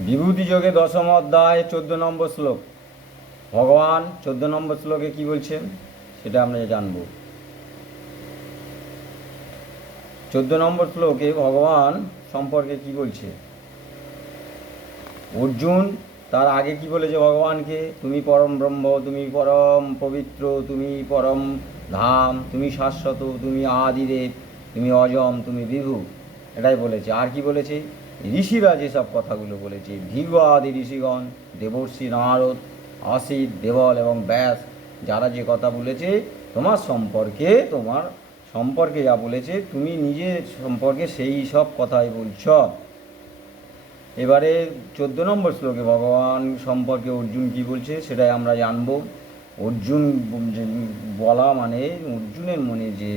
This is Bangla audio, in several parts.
বিভূতি যোগে দশম অধ্যায় চোদ্দ নম্বর শ্লোক। ভগবান চোদ্দ নম্বর শ্লোকে কি বলছেন সেটা আমরা জানব। চোদ্দ নম্বর শ্লোকে ভগবান সম্পর্কে কি বলছে? অর্জুন তার আগে কি বলেছে ভগবানকে? তুমি পরম ব্রহ্ম, তুমি পরম পবিত্র, তুমি পরম ধাম, তুমি শাশ্বত, তুমি আদিদেব, তুমি অজম, তুমি বিভু। এটাই বলেছে। আর কি বলেছে? ঋষিরা যেসব কথাগুলো বলেছে ভিগ আদি ঋষিগণ, দেবর্ষি নারদ অসিত দেবল এবং ব্যাস, যারা যে কথা বলেছে, তোমার সম্পর্কে তোমার সম্পর্কে যা বলেছে, তুমি নিজে সম্পর্কে সেই সব কথাই বলছ। এবারে চোদ্দ নম্বর শ্লোকে ভগবান সম্পর্কে অর্জুন কি বলছে, সেটাই আমরা জানব। অর্জুন বলা মানে অর্জুনের মনে যে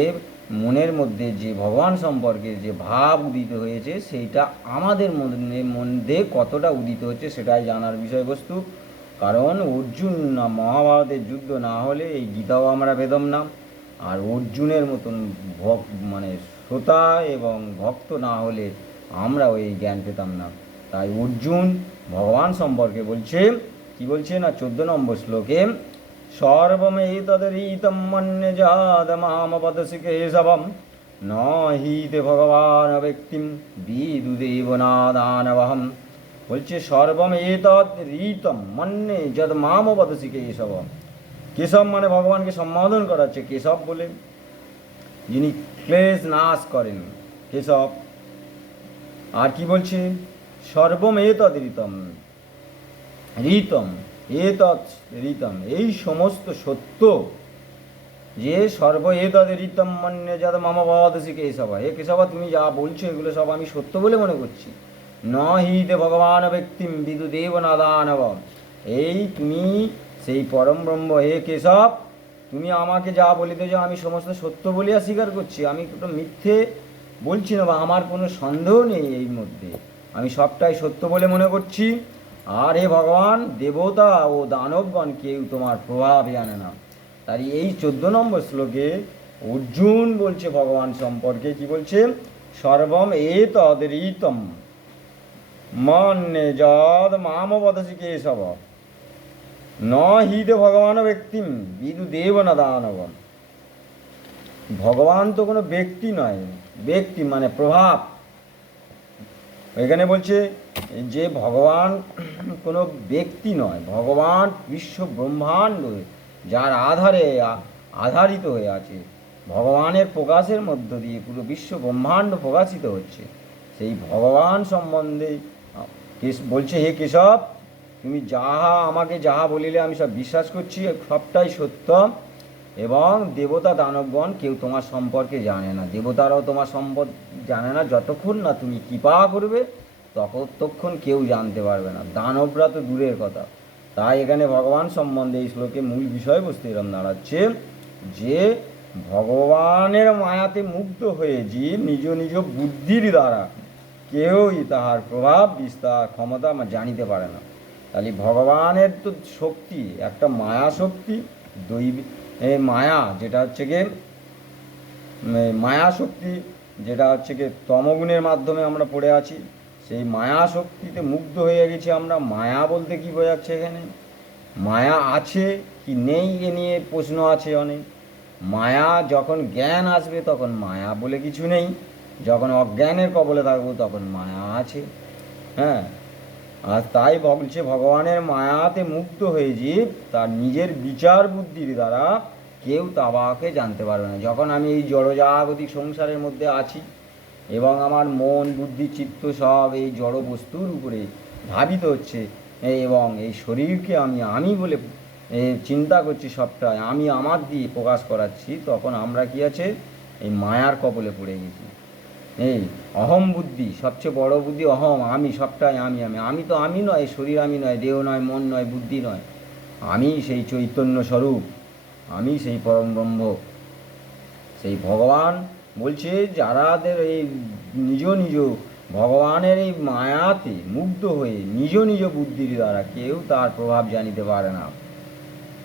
এর মনের মধ্যে যে ভগবান সম্পর্কে যে ভাব উদিত হয়েছে, সেইটা আমাদের মধ্যে কতটা উদিত হচ্ছে সেটাই জানার বিষয়বস্তু। কারণ অর্জুন না, মহাভারতের যুদ্ধ না হলে এই গীতাও আমরা পেতাম না। আর অর্জুনের মতন ভক মানে শ্রোতা এবং ভক্ত না হলে আমরা ওই জ্ঞান পেতাম না। তাই অর্জুন ভগবান সম্পর্কে বলছে, কি বলছে না, চোদ্দ নম্বর শ্লোকে সর্বমেতদরীতম মন্যজাদমামপদসি কেশবম ন হিতে ভগবান ব্যক্তিম বিদুদেব নাদানবহম বলছে সর্বম এতদ রীতম মন্যে যদ মামপদসি কেশব কেশব মানে ভগবানকে সম্বোধন করাচ্ছে কেশব বলে। যিনি ক্লেশ নাশ করেন কেশব। আর কি বলছে? সর্বম এতদ রীতম রীতম এতৎ রীতম এই সমস্ত সত্য যে সর্ব এতদ রীতম মন্য যাদ মামা বাবাদশী কেশবা। হে কেশবা, তুমি যা বলছো এগুলো সব আমি সত্য বলে মনে করছি। ন হিতে ভগবান ব্যক্তিম বিদু দেব নাদানব এই তুমি সেই পরম ব্রহ্ম। হে কেশব, তুমি আমাকে যা বলিতেছ আমি সমস্ত সত্য বলিয়া স্বীকার করছি। আমি কোনো মিথ্যে বলছি না বা আমার কোনো সন্দেহ নেই এই মধ্যে। আমি সবটাই সত্য বলে মনে করছি। আর হে ভগবান, দেবতা ও দানবগণ কেউ তোমার প্রভাব জানে না। তাই এই চোদ্দ নম্বর শ্লোকে অর্জুন বলছে ভগবান সম্পর্কে, কি বলছে? সর্বম এ তদরীতম মন্যে যদ মামবদসি কেশব। ন হিতে ভগবান ব্যক্তিম, বিদু দেব না দানবন ভগবান তো কোনো ব্যক্তি নয়। ব্যক্তি মানে প্রভাব। এখানে বলছে যে ভগবান কোনো ব্যক্তি নয়, ভগবান বিশ্ব ব্রহ্মাণ্ড যার আধারে আধারিত হয়ে আছে, ভগবানের প্রকাশের মধ্য দিয়ে পুরো বিশ্ব ব্রহ্মাণ্ড প্রকাশিত হচ্ছে। সেই ভগবান সম্বন্ধে বলছে, হে কেশব, তুমি যাহা আমাকে যাহা বলিলে আমি সব বিশ্বাস করছি, সবটাই সত্য। এবং দেবতা দানবগণ কেউ তোমার সম্পর্কে জানে না। দেবতারাও তোমার সম্পদ জানে না। যতক্ষণ না তুমি কৃপা করবে, ততক্ষণ কেউ জানতে পারবে না। দানবরা তো দূরের কথা। তাই এখানে ভগবান সম্বন্ধে এই শ্লোকে মূল বিষয়বস্তু এরম দাঁড়াচ্ছে যে, ভগবানের মায়াতে মুগ্ধ হয়ে জীব নিজ নিজ বুদ্ধির দ্বারা কেউই তাহার প্রভাব, বিস্তার, ক্ষমতা জানিতে পারে না। তাহলে ভগবানের তো শক্তি, একটা মায়া শক্তি দৈবিক এই মায়া, যেটা হচ্ছে গিয়ে মায়া শক্তি, যেটা হচ্ছে গিয়ে তমগুণের মাধ্যমে আমরা পড়ে আছি, সেই মায়া শক্তিতে মুগ্ধ হয়ে গেছি আমরা। মায়া বলতে কি বোঝাচ্ছে এখানে? মায়া আছে কি নেই এ নিয়ে প্রশ্ন আছে অনেক। মায়া যখন জ্ঞান আসবে তখন মায়া বলে কিছু নেই। যখন অজ্ঞানের কবলে থাকব তখন মায়া আছে। হ্যাঁ? আর তাই বলছে, ভগবানের মায়াতে মুক্ত হয়ে জীব, তার নিজের বিচার বুদ্ধির দ্বারা কেউ তাবাকে জানতে পারবে না। যখন আমি এই জড়জাগতিক সংসারের মধ্যে আছি এবং আমার মন, বুদ্ধি, চিত্ত সব এই জড় বস্তুর উপরে ধাবিত হচ্ছে, এবং এই শরীরকে আমি আমি বলে চিন্তা করছি সবটাই, আমি আমার দিয়ে প্রকাশ করাচ্ছি, তখন আমরা কি আছে? এই মায়ার কবলে পড়ে গেছি। এই অহম বুদ্ধি, সবচেয়ে বড় বুদ্ধি অহম, আমি, সবটাই আমি আমি। আমি তো আমি নয়, শরীর আমি নয়, দেহ নয়, মন নয়, বুদ্ধি নয়। আমি সেই চৈতন্য স্বরূপ, আমি সেই পরম ব্রহ্ম। সেই ভগবান বলছে, যারাদের এই নিজ নিজ ভগবানের এই মায়াতে মুগ্ধ হয়ে নিজ নিজ বুদ্ধির দ্বারা কেউ তার প্রভাব জানিতে পারে না।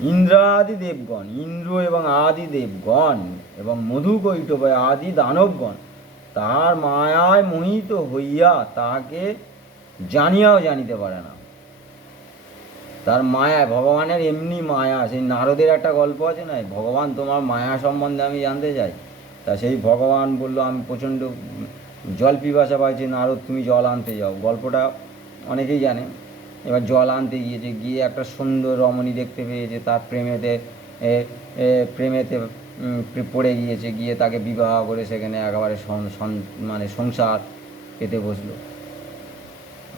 ইন্দ্রাদি দেবগণ, ইন্দ্র এবং আদি দেবগণ এবং মধুকৈটব আদি দানবগণ তার মায়ায় মোহিত হইয়া তাহাকে জানিয়াও জানিতে পারে না। তার মায়া ভগবানের এমনি মায়া, সেই নারদের একটা গল্প আছে না ভগবান তোমার মায়া সম্বন্ধে আমি জানতে চাই। তা সেই ভগবান বলল, আমি প্রচণ্ড জল পিপাসা পাইছি, নারদ তুমি জল আনতে যাও। গল্পটা অনেকেই জানে। এবার জল আনতে গিয়েছে, গিয়ে একটা সুন্দর রমণী দেখতে পেয়েছে, তার প্রেমেতে প্রেমেতে পড়ে গিয়েছে, গিয়ে তাকে বিবাহ করে সেখানে একেবারে মানে সংসার পেতে বসল।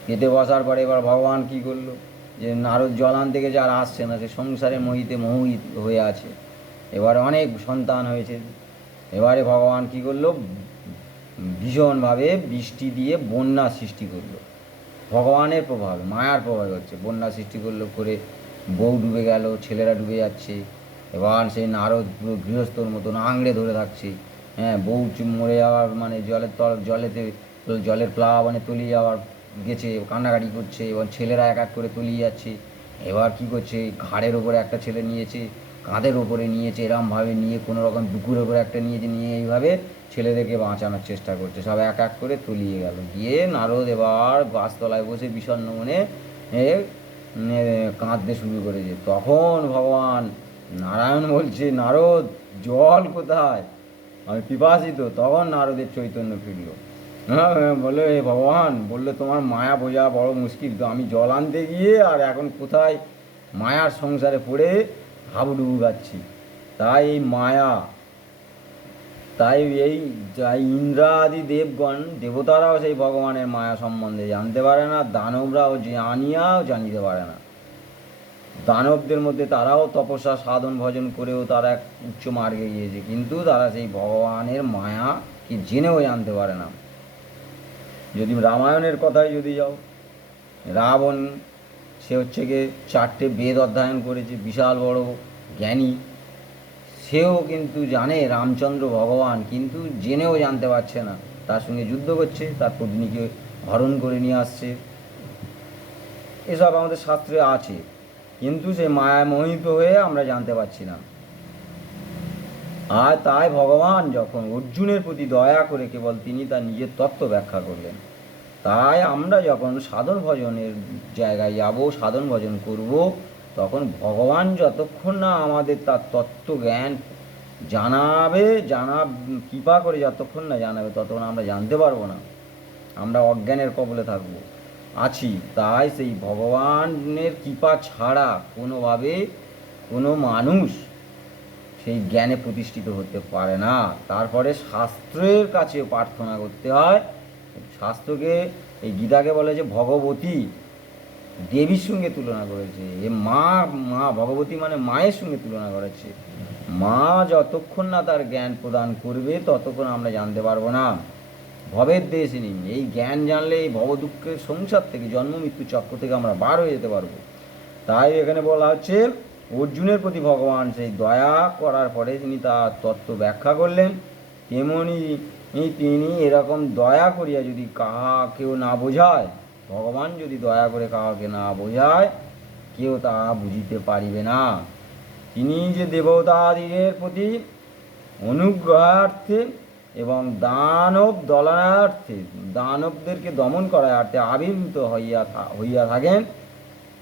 পেতে বসার পরে এবার ভগবান কি করল? যে নারদ জল আনতে গেছে আর আসছে না, সে সংসারে মোহিতে মোহিত হয়ে আছে। এবার অনেক সন্তান হয়েছে। এবারে ভগবান কি করল? ভীষণভাবে বৃষ্টি দিয়ে বন্যা সৃষ্টি করল। ভগবানের প্রভাবে, মায়ার প্রভাবে হচ্ছে। বন্যা সৃষ্টি করল, করে বউ ডুবে গেল, ছেলেরা ডুবে যাচ্ছে। এবার সেই নারদ গৃহস্থর মতন আংড়ে ধরে থাকছে। হ্যাঁ বউ মরে যাওয়ার মানে জলের তল, জলেতে জলের প্লাবনে তলিয়ে যাওয়ার গেছে, কান্নাকাটি করছে, এবং ছেলেরা এক এক করে তলিয়ে যাচ্ছে। এবার কি করছে? ঘাড়ের ওপরে একটা ছেলে নিয়েছে, কাঁধের ওপরে নিয়েছে, এরমভাবে নিয়ে কোনো রকম দুপুর ওপরে একটা নিয়েছে, নিয়ে এইভাবে ছেলেদেরকে বাঁচানোর চেষ্টা করছে। সব এক এক করে তলিয়ে গেল। গিয়ে নারদ এবার গাছতলায় বসে বিষণ্ণ মনে কাঁদতে শুরু করেছে। তখন ভগবান নারায়ণ বলছে নারদ জল কোথায়? আমি পিপাসিত তখন নারদের চৈতন্য ফিরল। হ্যাঁ হ্যাঁ, বলে হে ভগবান বললে তোমার মায়া বোঝা বড় মুশকিল তো আমি জল আনতে গিয়ে আর এখন কোথায় মায়ার সংসারে পড়ে হাবুডুবু গাচ্ছি তাই এই মায়া তাই এই যাই ইন্দ্রাদি দেবগণ দেবতারাও সেই ভগবানের মায়া সম্বন্ধে জানতে পারে না দানবরাও জানিয়াও জানিতে পারে না। দানবদের মধ্যে তারাও তপস্যা সাধন ভজন করেও তারা এক উচ্চ মার্গে গিয়েছে। কিন্তু তারা সেই ভগবানের মায়া কি জেনেও জানতে পারে না। যদি রামায়ণের কথায় যদি যাও, রাবণ, সে হচ্ছে গিয়ে চারটে বেদ অধ্যয়ন করেছে, বিশাল বড় জ্ঞানী। সেও কিন্তু জানে রামচন্দ্র ভগবান, কিন্তু জেনেও জানতে পারছে না। তার সঙ্গে যুদ্ধ করছে, তার পত্নীকে হরণ করে নিয়ে আসছে। এসব আমাদের শাস্ত্রে আছে। কিন্তু সে মায়া মোহিত হয়ে আমরা জানতে পারছি না। আর তাই ভগবান যখন অর্জুনের প্রতি দয়া করে কেবল তিনি তার নিজের তত্ত্ব ব্যাখ্যা করলেন, তাই আমরা যখন সাধন ভজনের জায়গায় যাব, সাধন ভজন করব, তখন ভগবান যতক্ষণ না আমাদের তার তত্ত্ব জ্ঞান জানাবে জানা কৃপা করে যতক্ষণ না জানাবে, ততক্ষণ আমরা জানতে পারব না। আমরা অজ্ঞানের কবলে থাকব। আছি। তাই সেই ভগবানের কৃপা ছাড়া কোনোভাবে কোনো মানুষ সেই জ্ঞানে প্রতিষ্ঠিত হতে পারে না। তারপরে শাস্ত্রের কাছে প্রার্থনা করতে হয়। শাস্ত্রকে, এই গীতাকে বলে যে ভগবতী দেবীর সঙ্গে তুলনা করেছে। এ মা মা ভগবতী মানে মায়ের সঙ্গে তুলনা করেছে। মা যতক্ষণ না তার জ্ঞান প্রদান করবে, ততক্ষণ আমরা জানতে পারব না। ভবের দেশ নেই। এই জ্ঞান জানলে এই ভবদুঃখের সংসার থেকে জন্ম, মৃত্যু চক্র থেকে আমরা বার হয়ে যেতে পারব। তাই এখানে বলা হচ্ছে, অর্জুনের প্রতি ভগবান সেই দয়া করার পরে তিনি তার তত্ত্ব ব্যাখ্যা করলেন। তেমনি তিনি এরকম দয়া করিয়া যদি কাহা কেউ না বোঝায়, ভগবান যদি দয়া করে কাহাকে না বোঝায়, কেউ তা বুঝিতে পারিবে না। তিনি যে দেবতাদিদের প্রতি অনুগ্রহার্থে এবং দানব দলনার্থে দানবদেরকে দমন করার অর্থে আবির্ভূত হইয়া হইয়া থাকেন,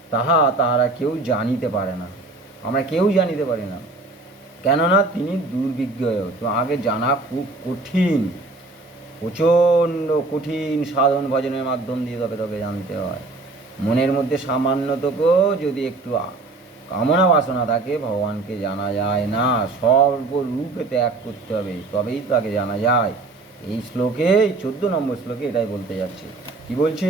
তাহা তাহারা কেউ জানিতে পারে না। আমরা কেউ জানিতে পারি না। কেননা তিনি দুর্বিজ্ঞ তো আগে জানা খুব কঠিন। প্রচণ্ড কঠিন সাধন ভজনের মাধ্যম দিয়ে তবে তবে জানতে হয়। মনের মধ্যে সামান্যতকেও যদি একটু কামনা বাসনা থাকে ভগবানকে জানা যায় না। সর্বরূপে ত্যাগ করতে হবে, তবেই তাকে জানা যায়। এই শ্লোকে, চোদ্দ নম্বর শ্লোকে এটাই বলতে যাচ্ছে। কি বলছে?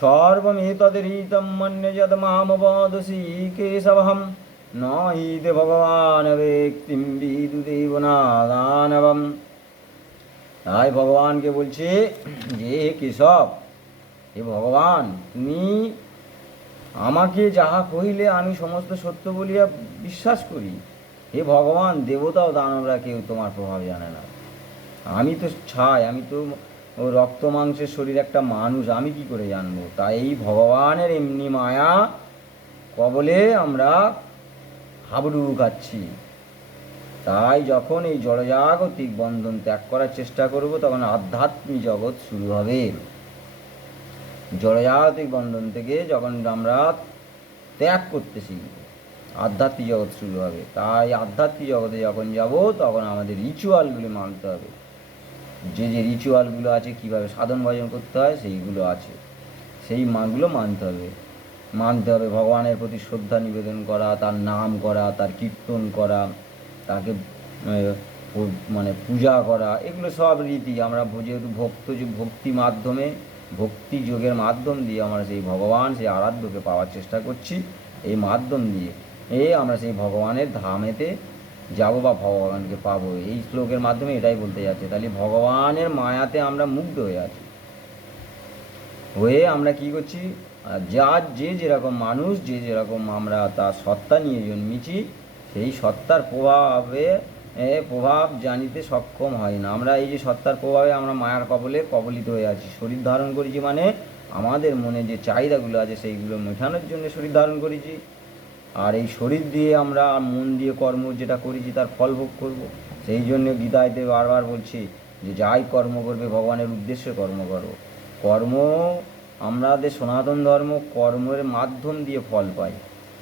সর্বমেতদৃতম মন্যে যদ মামবদসি কেশবহম ন হিতে ভগবান ব্যক্তিম বিদুদেব নাদানবম তাই ভগবানকে বলছে, যে কেশব, হে ভগবান, তুমি আমাকে যাহা কহিলে আমি সমস্ত সত্য বলিয়া বিশ্বাস করি। হে ভগবান দেবতা ও দানবরা কেউ তোমার প্রভাব জানে না। আমি তো ছাই, আমি তো রক্ত মাংসের শরীর একটা মানুষ, আমি কি করে জানব? তাই এই ভগবানের এমনি মায়া কবলে আমরা হাবুডুবু খাচ্ছি। তাই যখন এই জড়জাগতিক বন্ধন ত্যাগ করার চেষ্টা করব, তখন আধ্যাত্মিক জগৎ শুরু হবে। জড়জাগতিক বন্ধন থেকে যখন আমরা ত্যাগ করতে শিখব আধ্যাত্মিক জগৎ শুরু হবে। তাই আধ্যাত্মিক জগতে যখন যাব, তখন আমাদের রিচুয়ালগুলি মানতে হবে। যে যে রিচুয়ালগুলো আছে, কীভাবে সাধন ভজন করতে হয়, সেইগুলো আছে। সেই মানগুলো মানতে হবে। মানতে হবে ভগবানের প্রতি শ্রদ্ধা নিবেদন করা, তার নাম করা, তার কীর্তন করা, তাকে মানে পূজা করা, এগুলো সব রীতি। আমরা যেহেতু ভক্ত যে ভক্তি মাধ্যমে ভক্তি যোগের মাধ্যম দিয়ে আমরা সেই ভগবান, সেই আরাধ্যকে পাওয়ার চেষ্টা করছি। এই মাধ্যম দিয়ে এ আমরা সেই ভগবানের ধামেতে যাব বা ভগবানকে পাবো। এই শ্লোকের মাধ্যমে এটাই বলতে যাচ্ছে। তাহলে ভগবানের মায়াতে আমরা মুগ্ধ হয়ে আছি। হয়ে আমরা কি করছি? যার যে যেরকম মানুষ, যে যেরকম আমরা তার সত্তা নিয়ে জন্মেছি, সেই সত্তার প্রভাবে এ, প্রভাব জানিতে সক্ষম হয় না। আমরা এই যে সত্তার প্রভাবে আমরা মায়ার কবলে কবলিত হয়ে আছি। শরীর ধারণ করেছি মানে আমাদের মনে যে চাহিদাগুলো আছে সেইগুলো মেটানোর জন্য শরীর ধারণ করেছি। আর এই শরীর দিয়ে আমরা মন দিয়ে কর্ম যেটা করেছি তার ফল ভোগ করব। সেই জন্য গীতায়তে বারবার বলছি যে যাই কর্ম করবে ভগবানের উদ্দেশ্যে কর্ম করো। কর্ম আমাদের সনাতন ধর্ম কর্মের মাধ্যম দিয়ে ফল পাই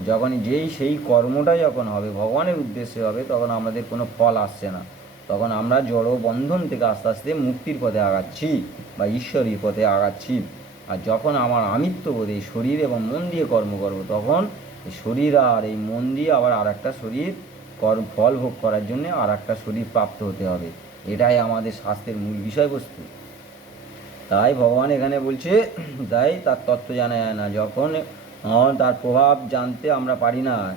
যখন যেই সেই কর্মটা যখন হবে, ভগবানের উদ্দেশ্যে হবে, তখন আমাদের কোনো ফল আসছে না। তখন আমরা জড় বন্ধন থেকে আস্তে আস্তে মুক্তির পথে আগাচ্ছি বা ঈশ্বরী পথে আগাচ্ছি। আর যখন আমার আমিত্ব বোধ শরীর এবং মন দিয়ে কর্ম করব, তখন শরীর আর এই মন দিয়ে আবার আর একটা শরীর কর্ম ফল ভোগ করার জন্য আর একটা শরীর প্রাপ্ত হতে হবে। এটাই আমাদের স্বাস্থ্যের মূল বিষয়বস্তু। তাই ভগবান এখানে বলছে, তাই তার তত্ত্ব জানা যায় না। যখন তার প্রভাব জানতে আমরা পারি না।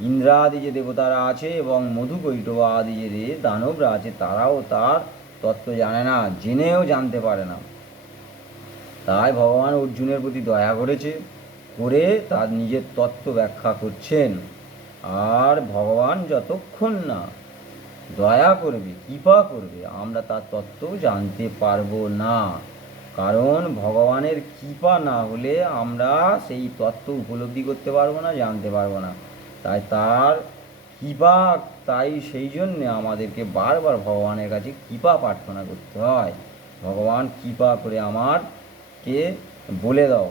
ইন্দ্রাদি যে দেবতারা আছে এবং মধুকৈটব আদি যে দানবরা আছে, তারাও তার তত্ত্ব জানে না, জেনেও জানতে পারে না। তাই ভগবান অর্জুনের প্রতি দয়া করেছে, করে তার নিজের তত্ত্ব ব্যাখ্যা করছেন। আর ভগবান যতক্ষণ না দয়া করবে, কৃপা করবে, আমরা তার তত্ত্ব জানতে পারব না। কারণ ভগবানের কৃপা না হলে আমরা সেই তত্ত্ব উপলব্ধি করতে পারব না, জানতে পারব না। তাই তার কৃপা, তাই সেই জন্যে আমাদেরকে বারবার ভগবানের কাছে কৃপা প্রার্থনা করতে হয়। ভগবান কৃপা করে আমারকে বলে দাও,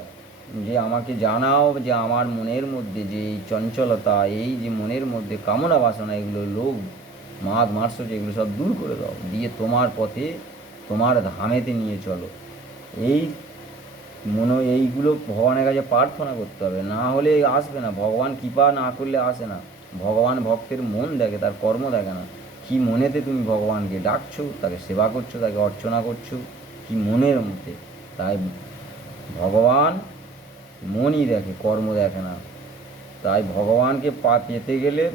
যে আমাকে জানাও যে আমার মনের মধ্যে যে এই চঞ্চলতা, এই যে মনের মধ্যে কামনা বাসনা, এগুলো লোভ মাদ মার্সজ এগুলো সব দূর করে দাও। দিয়ে তোমার পথে, তোমার ধামেতে নিয়ে চলো। এই মনে এইগুলো ভগবানের কাছে প্রার্থনা করতে হবে। না হলে আসবে না। ভগবান কৃপা না করলে আসে না। ভগবান ভক্তের মন দেখে, তার কর্ম দেখে না। কি মনেতে তুমি ভগবানকে ডাকছো, তাকে সেবা করছ, তাকে অর্চনা করছ, কি মনের মধ্যে? তাই ভগবান মনই দেখে, কর্ম দেখে না। তাই ভগবানকে পা পেতে গেলে,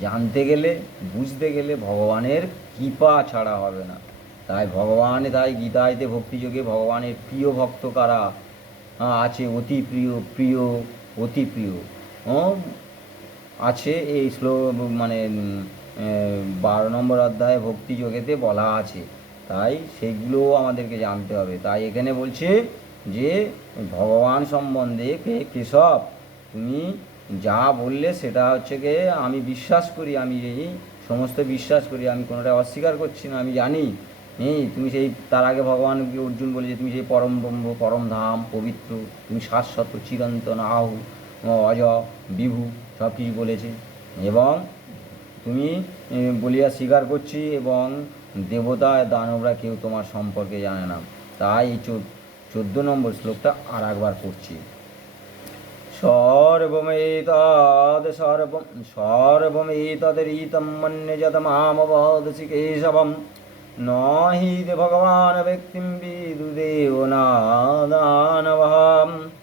জানতে গেলে, বুঝতে গেলে ভগবানের কৃপা ছাড়া হবে না। তাই ভগবান, তাই গীতাইতে ভক্তিযোগে ভগবানের প্রিয় ভক্ত কারা? আছে অতি প্রিয় প্রিয়, অতি প্রিয়। আছে এই শ্লোক মানে বারো নম্বর অধ্যায়ে ভক্তিযোগেতে বলা আছে। তাই সেগুলো আমাদেরকে জানতে হবে। তাই এখানে বলছে যে, ভগবান সম্বন্ধে কে কেশব? তুমি যা বললে সেটা হচ্ছে গিয়ে আমি বিশ্বাস করি, আমি এই সমস্ত বিশ্বাস করি, আমি কোনোটা অস্বীকার করছি না, আমি জানি। নেই, তুমি সেই, তার আগে ভগবানকে অর্জুন বলে যে তুমি সেই পরম ব্রহ্ম, পরম ধাম, পবিত্র, তুমি শাশ্বত, চিরন্তন, আহু, অজ, বিভু, সব কিছু বলেছে। এবং তুমি বলিয়া স্বীকার করছি এবং দেবতা, দানবরা কেউ তোমার সম্পর্কে জানে না। তাই এই চোদ্দ নম্বর শ্লোকটা আর একবার পড়ছি। সর্বমেতদ, সর্বম সর্বমেতদরিতম মন্যজতমামবদসি কেশবম ন হি ভগবান ব্যক্তিম বিদুদেব নাদানবহম।